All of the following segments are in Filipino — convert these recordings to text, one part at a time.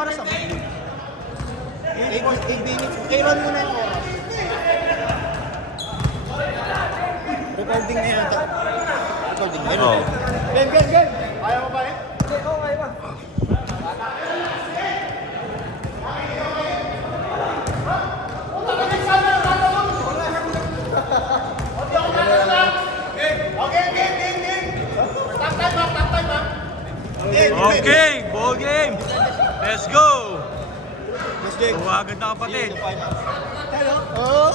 oras sa mag 8 minutes. Kailan mo na yung oras? Recording na yan. Recording na yan. Oo. Game. Ayaw mo ba eh? Oo, ayaw ba? Okay, ball game. Let's go. Let's go. Huwagad na kapatid. Hello? Oh!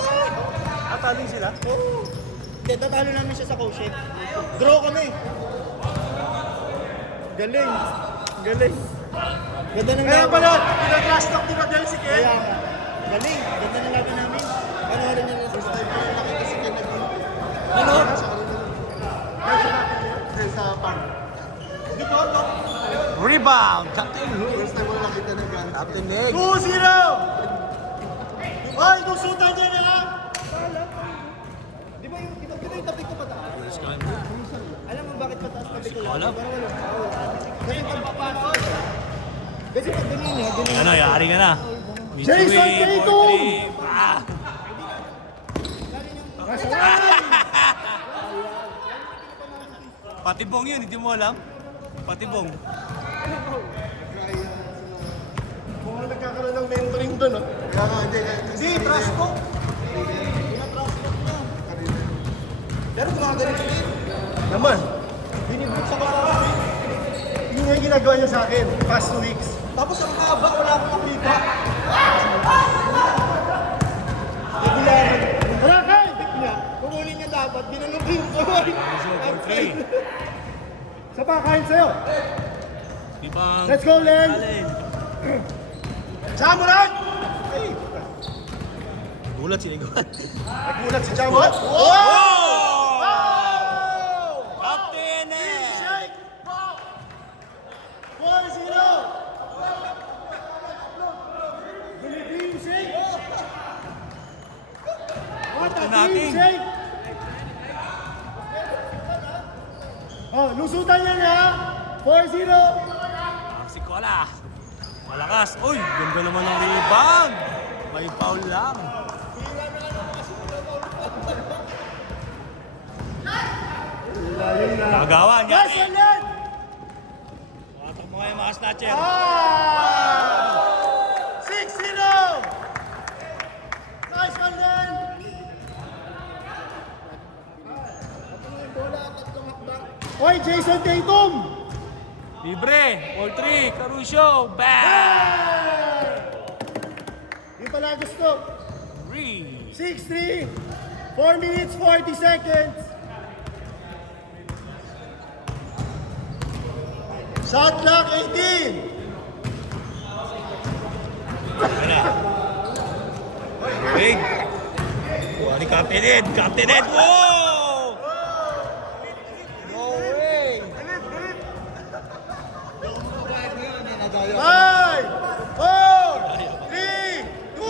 Tatalo sila? Oo. Hindi, tatalo namin siya sa coaching. Draw kami. Galing. Ganda ng Kaya laban. pala, pinag-last talk ni Madel si Ken. Kaya nga. Galing. Ganda ng laban namin. Panoorin niyo lang. First time ko lang nakita si Ken nag-win. Ano? Sa farm. Rebound. Captain First time ko lang nakita ng gun. Captain Meg. 2-0! Hoy, nusutan niya na ha! Di ba yung tabi ko pataas? Alam mo bakit pataas tabi ko? Alam. Kasi pag papasok. Kasi pag ganyan ganyan. Ano, yari ka na. Jason Tatum! Patibong yun, hindi mo alam? Patibong. Mukhang nagkakaroon ng mentoring doon, no? Kaya nga, hindi. Trust ko. Pinatrust ko na. Pero gumagaling siya. Naman, Binibig sa bata. yun nga yung ginagawa niya sa akin, past 2 weeks. Tapos ang haba, wala akong nakita. Regular. Wala kay! Pick niya. Kukunin niya dapat. Binanong ko yung kamay. 0-3. Sa pa, kain sa'yo. Ibang... Let's go, Len! Alin. Jamuran! Gulat sinigawan. Nagulat si Jamuran. Oh! Captain eh! Shake! 4-0! Philippine shake! What a natin. team shake! Oh, lusutan niya na! 4-0! Ang sikola. Malakas. Uy, ganda naman ng rebound. May foul lang. Nagawa niya. Yes, Len! Watak mo kayo mga snatcher. 6-0! Nice one, Len! Oy, Jason Tatum! Libre. All 3. Caruso. Bang! Yung pala gusto. 3. 6-3. 4 minutes, 40 seconds. Shot clock, 18. Wala. Big. Wali Captain Ed. Captain Ed. Wow! No way. 5, 4, 3, 2.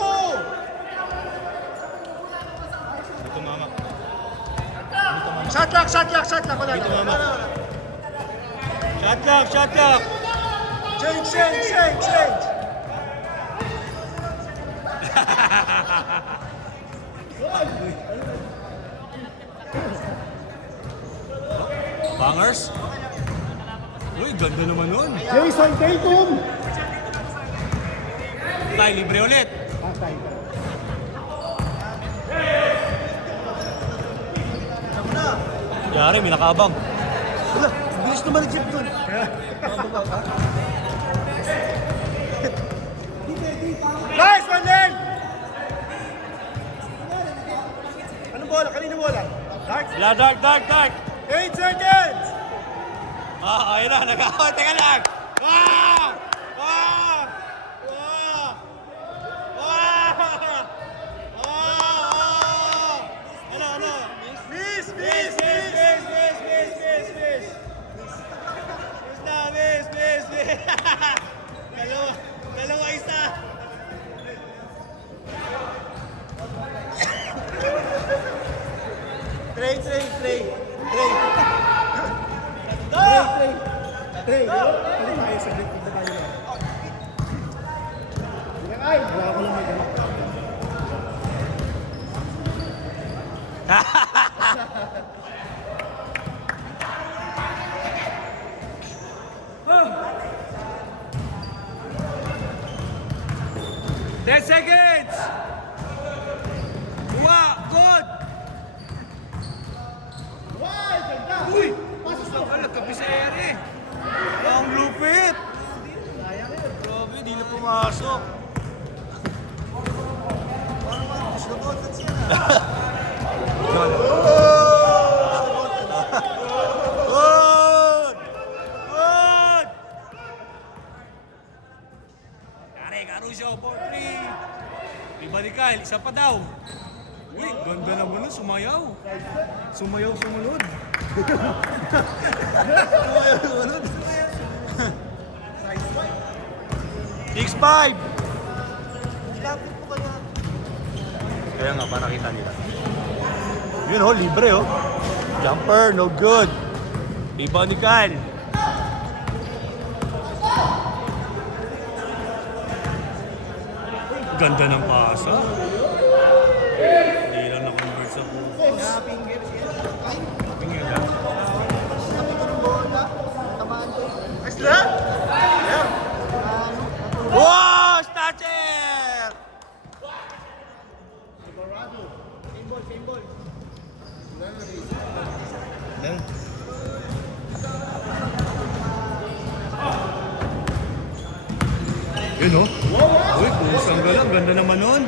Ito mama. Shot clock. Wala na. Mama. Wala. Shot clock. Change. Bangers. Uy, ganda naman nun. Jason Tatum. Tay, libre ulit. Yari, may nakaabang. Wala, bilis naman ang chip dun. Nice one, Len! Anong bola? Kanina bola? Dark? Dark. 8 seconds! Ayun na, nag-away. Teka lang. Ano? Miss! Miss na. Dalawa isa. Trey. Trey! Ano tayo sa grip? 10 seconds! Kuha! Good! Wow, ganda. Uy! Pasok lang ka, nagkapi sa ere. Ang lupit! Grabe, di na pumasok. Good! Good! Kare, Caruso, 4-3. Iba ni Kyle, isa pa daw. Uy, ganda naman nun, sumayaw. Sumayaw, sumunod. Sumayaw, sumunod. 6-5. Ilapit po kaya. Kaya nga, para nakita nila. Yun oh, libre oh. Jumper, no good. Iba ni Kyle. Ganda ng pasa. Hindi lang na-convert sa focus. Finger siya. Ay, Tingin lang. sabi ko ng bola. Tamaan ko. Nice lang. Yeah. Wow! Snatcher! Same ball, same ball. Yun oh. Uy, kusang galang. Ganda naman nun.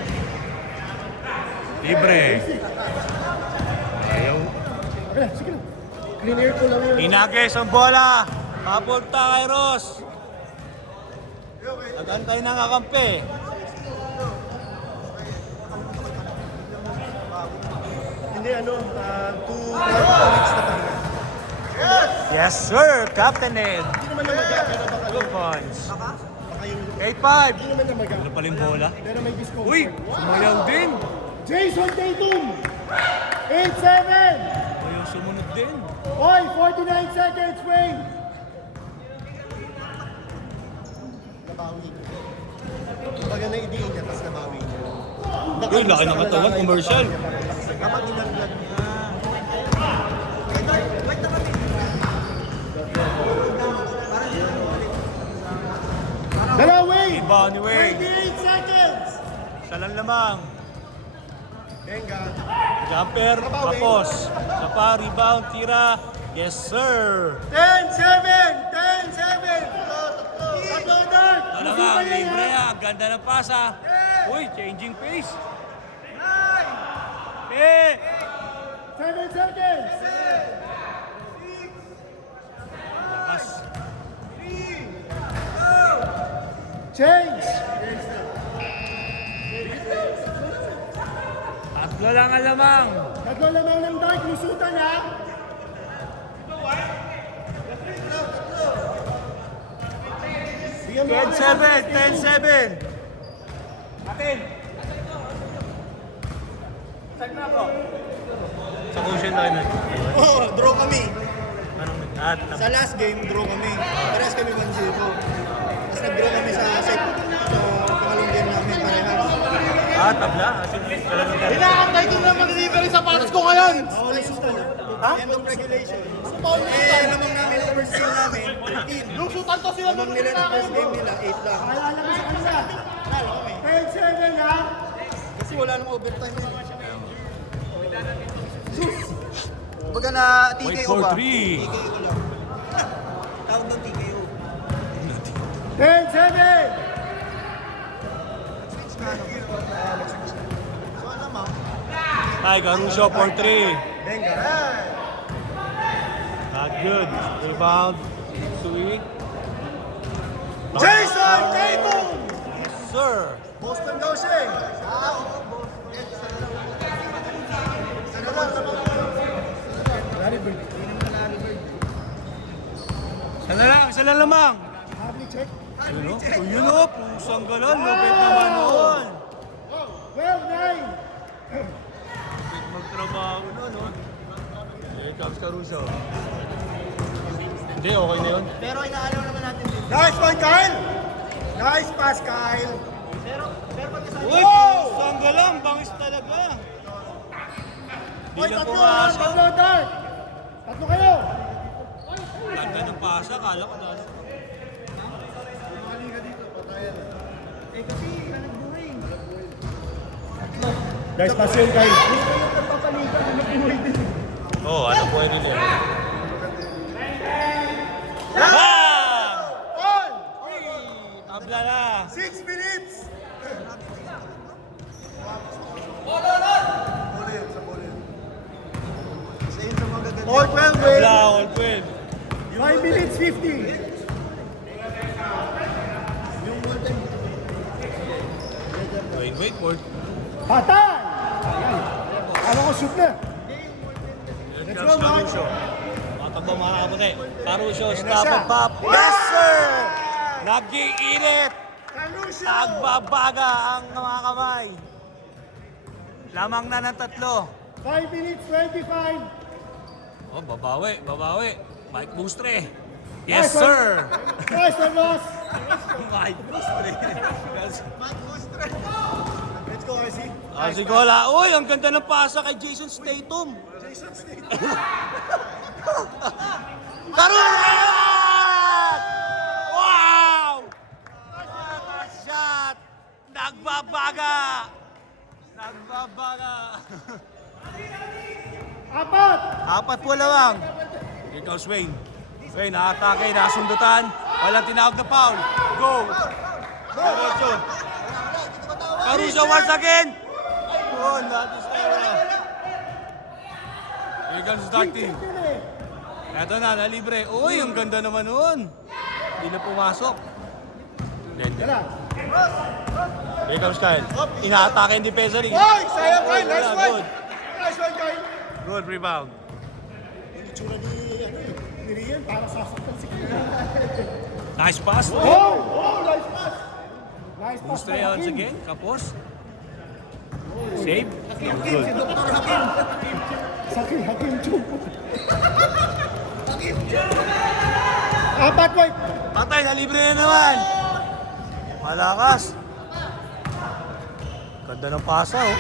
Libre. Ayaw. Okay, sige na. Clean air ko lang yun. Inagis ang bola. Papunta kay Ross. Nagantay na kakampi. Hindi, 2 weeks na tayo. Yes, sir. Captain Ed. Hindi naman na maga, pero baka Good punch. baka yung... 8-5. Hindi naman na maga. Ano pala yung bola? Pero may discomfort. Uy, sumayaw din. Jason Tatum! 8-7! Ayaw sumunod din. Oy, 49 seconds, Wayne! Nabawi. Kumbaga na idiin niya, tapos nabawi niya. Uy, laki ng katawan, commercial. Kapag inarlag niya. Dala, Wayne! Iba ni Wade. 28 seconds! Siya lang lamang. Venga. Jumper, tapos. Sa pa, rebound, tira. Yes, sir. 10-7! 10-7! Tatlo dart! Ito lamang, libre ah. Ganda ng pasa. Uy, changing pace. Eh! 7 seconds! Lakas. Change! Tatlo lang ang lamang. Tatlo lamang ng dart, lusutan ha! Bigyan mo ako ng 10-7. 10-7. Sa cushion tayo na. Oo, draw kami. Anong Sa last game, draw kami. Parehas kami 1-0. Tapos nag-draw kami sa pangalong game namin. Parehas. tabla? Inaantay ko na mag-delivery sa patas ko ngayon! Ha? End of regulation. Eh, namang namin sa first game namin, 15. Lusutan to sila Namang nila na first game nila, 8 lang. Alala mo sa kanila. Talo kami. 10-7 ha? Kasi wala namang overtime yun. Kumbaga na Wait TKO for ba? 3. TKO lang. Tawag ng TKO. 10-7! Switch ka, no? So, alam mo, Ay, Caruso for 3. Venga. Not good. Rebound. Sweet. Jason Tatum! Sir. Boston daw siya eh. Larry Bird. Isa lang lamang. Habli check. Yun o. Yun o. Pusang galon. Lupit naman noon. 12-9. Lupit magtrabaho nun, no? Here comes Caruso. Hindi, okay na yun. pero inaalaw naman natin din. Nice one, Kyle! Nice pass, Kyle! Pero pag isa, Uy, Wow! pusang galon. Bangis talaga. Di Hoy, lang tatlo ha! pumasok. Tatlo, Dart! Tatlo kayo! Ganda ng pasa. Kala ko dahil. eh kasi nagbuhay. Guys, pass yun kay. Oo, ano po yun yun? Bang! On! Abla na. 6 minutes! All 12, wait. Abla, all point. 5 minutes 50. Wait, Port. Patay! Ayan. Ano ko shoot na? Let's go, Mark. Caruso. Matakbo mga kaputi. Caruso, Ayan na stop siya. and pop. Yes, sir! Nag-iinit. Caruso! Nagbabaga ang mga kamay. Lamang na ng 3. 5 minutes 25. Oh, babawi. Mike Bustre. Nice Yes, one. sir! Nice one, boss. Mike Bustre. Let's go, RC. Si Gola. Uy, ang ganda ng pasa kay Jason Statham. Jason Statham. Karulat! Wow! Shot! Nagbabaga! Apat po lang. Here comes Wayne. Wayne, nakatake, nakasundutan. Walang tinawag na foul. Go! Diretso. Caruso once again. Oh, natin sa Here comes Dante. Eto na, nalibre. Uy, ang ganda naman nun. Hindi na pumasok. Tara. Here comes Kyle. Ina-atake yung defensa rin. Oy! Sayang, Kyle. Nice one. Good. Nice one, Kyle. Good rebound. Yung itsura ni Rian, parang sasaktan si Kyle. Nice pass. Oh! Oh! Nice pass. Nice pass. Bustre once again. Kapos. Save. Good. Hakim Chupo. Apat, boy. Patay, nalibre na naman. Malakas. Ganda ng pasa, oh.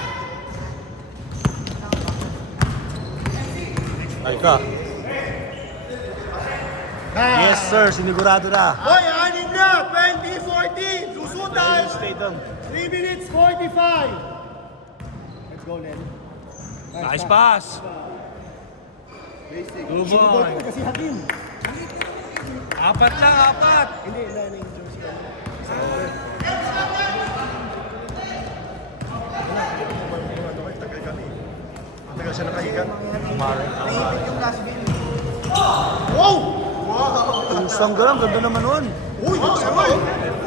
Ay ka. Yes, sir. Sinigurado na. Boy, anin na. 2014. Susutan. Statham. 3 minutes 45. Let's go, Len. Nice pass. Good Shoot boy. kasi Hakim. Apat lang, apat. Hindi, na yung jersey ko. Tagal siya nakahiga. Wow! Pusang galang, ganda naman nun. Uy! Sabay!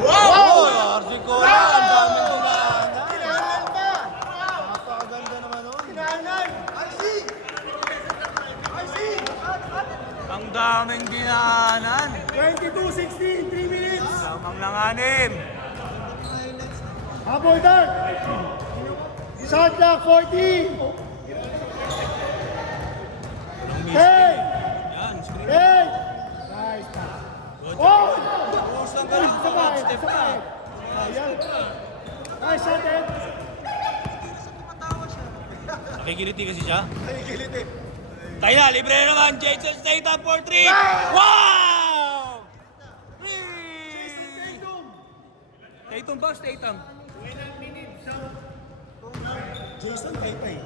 Wow! Arsico na, ang daming dulaan. Kinahanan pa! Napakaganda naman nun. Kinahanan! RC! RC! Ang daming dinaanan. 22-16, 3 minutes! Lamang lang 6. Habol dart! Shot clock 14! Hey! Yan, screen. Hey! Nice pass. Oh! Pusang Uy, galang, sabay! step Sabay! back. Ayan. Nice shot, Ed! Nakikiliti kasi siya. Nakikiliti. Tayo na, libre na naman. Jason Statham for 3. Wow! 3! Statham ba? Statham. Jason Taytay.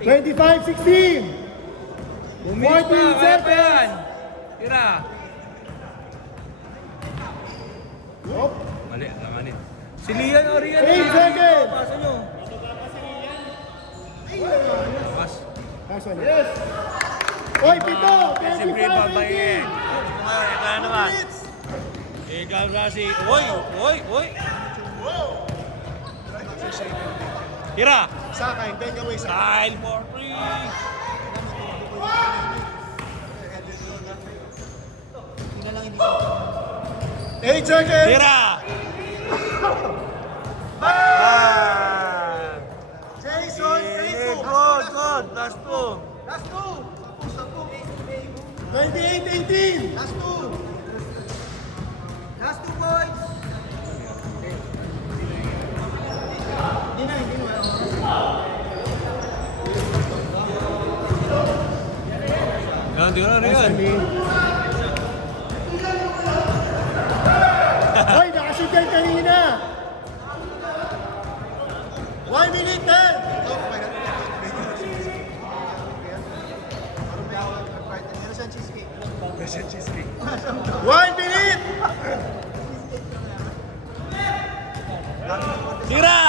$25-16. 14 seconds. Tira. Yup. Mali, langanin. Si Lian o Rian. 8 seconds. Pasa nyo. Pas. Nice one. Yes. Oy, pito. Siyempre, 25-18. babayin. Ngayon, ito na naman. Ikaw, Rasi. Uy! Tira. Sakay, take away sa. Style for 3. 8 seconds. Tira. Jason Good. Last 2. Last two. 28-18. Last two. Last two, boys. Yan, tira, Rian. kanina. 1 minute 10. Oh my God. Meron siyang cheesecake. 1 minute. Tira!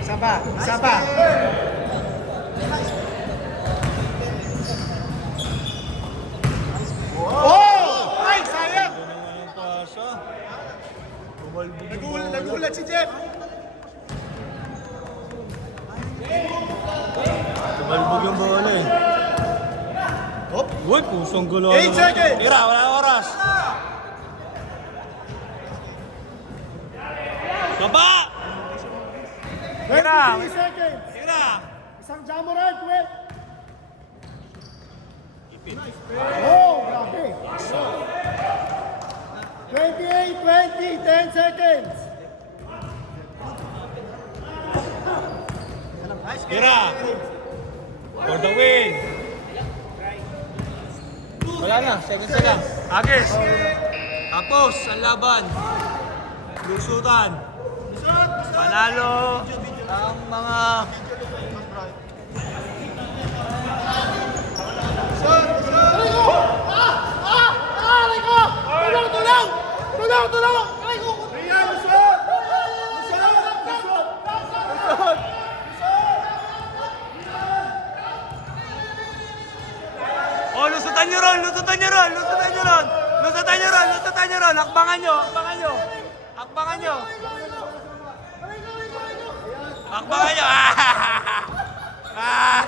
Isa pa. Isa pa. Oh! Ay, sayang. Ano naman ang pasa? Tumalbog yung bola. Nagulat si Jeff. Tumalbog yung bola eh. Hop. Uy, pusong gulo. 8 seconds. Tira, wala na oras. Baba! Tira! 23 seconds. Tira! Isang Jamorant, wait. Oh, grabe. 28, 20, 10 seconds. Tira! For the win! Wala na, seconds na lang. Agis! Tapos, ang laban. Lusutan. Panalo ang mga... Tulong! Oh, lusutan nyo ron! Lusutan nyo ron! Lusutan nyo ron! Lusutan nyo ron! Lusutan nyo ron! Hakbangan nyo! Hakbangan nyo! Hakbangan nyo! Hakbangan nyo! Ah!